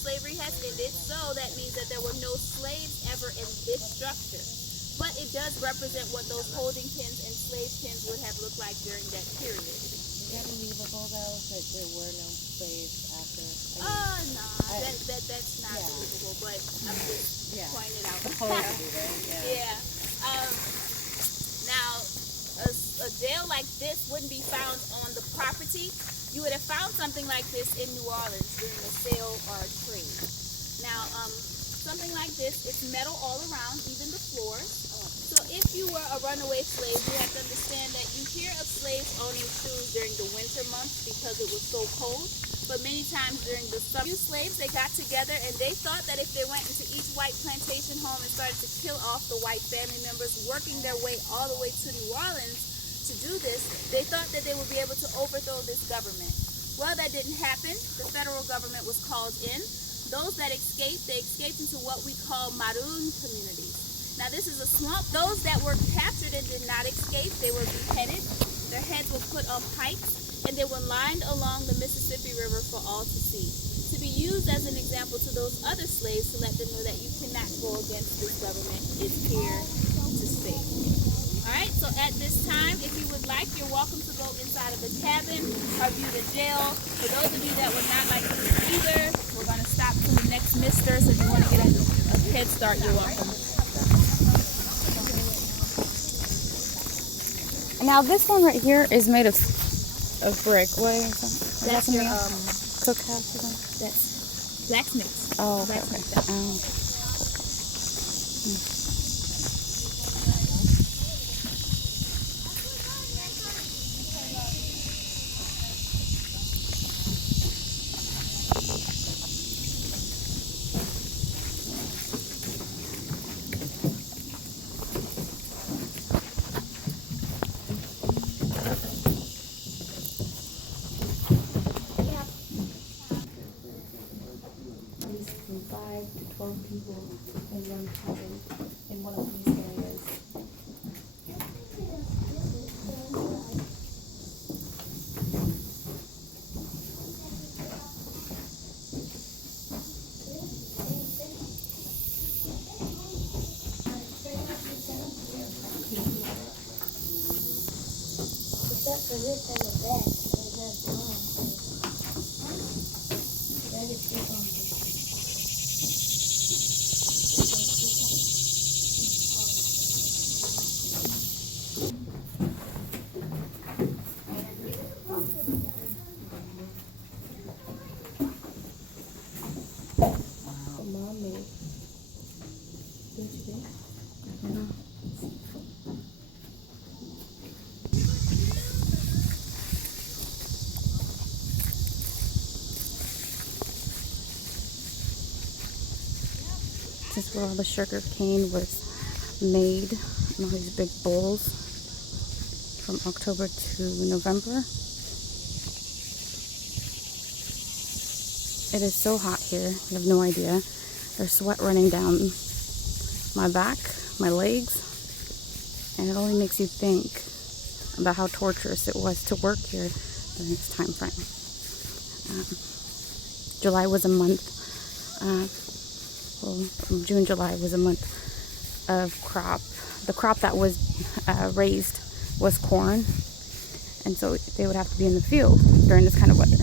slavery has ended, so that means that there were no slaves ever in this structure. But it does represent what those holding pens and slave pens would have looked like during that period. Is that believable though, that there were no slaves after? No, that's not believable, but I'm just pointing it out. Supposed to, right? Yeah. Now, a jail like this wouldn't be found on the property. You would have found something like this in New Orleans during a sale or a trade. Now, something like this, it's metal all around, even the floors. So if you were a runaway slave, you have to understand that you hear of slaves owning shoes during the winter months because it was so cold. But many times during the summer, slaves, they got together and they thought that if they went into each white plantation home and started to kill off the white family members, working their way all the way to New Orleans to do this, they thought that they would be able to overthrow this government. Well, that didn't happen. The federal government was called in. Those that escaped, they escaped into what we call maroon communities. Now, this is a swamp. Those that were captured and did not escape, they were beheaded. Their heads were put on pikes, and they were lined along the Mississippi River for all to see, to be used as an example to those other slaves to let them know that you cannot go against this government. It's here to stay. All right, so at this time, if you would like, you're welcome to go inside of the cabin or view the jail. For those of you that would not like to do either, we're going to stop to the next mister, so if you want to get a head start, you're welcome. Now this one right here is made of brick. What is that? That's your cookhouse or something? that's blacksmiths. Oh, okay. From 5 to 12 people in one cabin in one of these areas. Except for this and the back, that's wrong. That is different. Mom made. Did you do? I don't know. This is where all the sugar cane was made in all these big bowls from October to November. It is so hot here, you have no idea. There's sweat running down my back, my legs, and it only makes you think about how torturous it was to work here during this time frame. July was a month, June, July was a month of crop. The crop that was raised was corn, and so they would have to be in the field during this kind of weather.